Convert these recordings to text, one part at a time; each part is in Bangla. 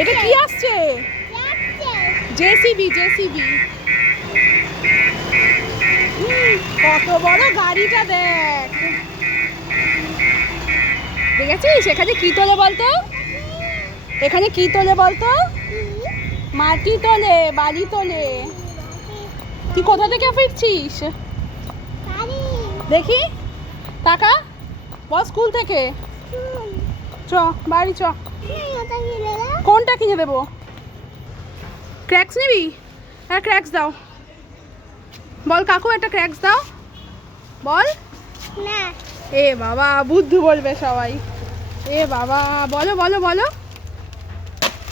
এটা কি আসছে? JCB JCB. কত বড় গাড়িটা দেখ, দেখেছিস? এখানে কি তোলে বলতো? এখানে কি তোলে বলতো? মাটি তোলে, বালি তোলে। তুই কোথা থেকে ফিরছিস? দেখি টাকা বল। স্কুল থেকে। চ বাড়ি চ। কোনটা কিনে দেবো? ক্র্যাক্স নিবি? হ্যাঁ ক্র্যাক্স দাও। বল কাকু একটা ক্র্যাক্স দাও বল। না এ বাবা বুদ্ধু বলবে সবাই। এ বাবা বলো বলো বলো।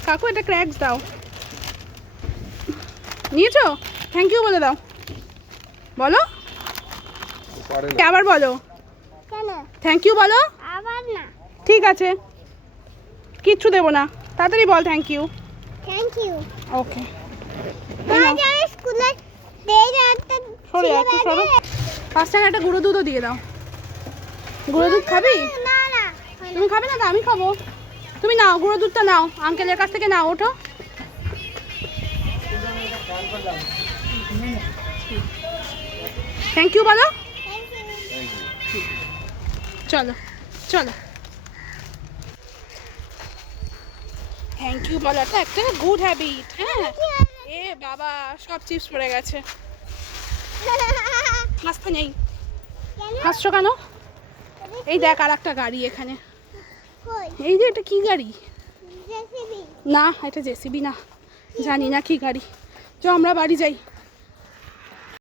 কাকু একটা ক্র্যাক্স দাও। নিয়েছো? থ্যাংক ইউ বলে দাও। বলো আবার বলো। কেন? থ্যাংক ইউ বলো। আবার না। ঠিক আছে, কিচ্ছু দেবো না, তাড়াতাড়ি বল thank you. Thank you. Okay আজ আমি স্কুলে দেই রাতে সরে যা একটু সরো। 5 টাকা একটা গুঁড়ো দুধও দিয়ে দাও। গুঁড়ো দুধ খাবি? না না তুমি খাবে না তো আমি খাবো। তুমি নাও গুঁড়ো দুধটা নাও, আঙ্কেলের কাছ থেকে নাও। ওঠো। থ্যাংক ইউ বলো। চলো চলো। থ্যাংক ইউ বলাটা একটা গুড হ্যাবিট। হ্যাঁ এ বাবা সব চিপস পড়ে গেছে। হাসতে নেই। হাসছো কেন? এই দেখ আর একটা গাড়ি এখানে। এই যে এটা কি গাড়ি? জেসিবি। না এটা জেসিবি না, জানি না কি গাড়ি। চ আমরা বাড়ি যাই।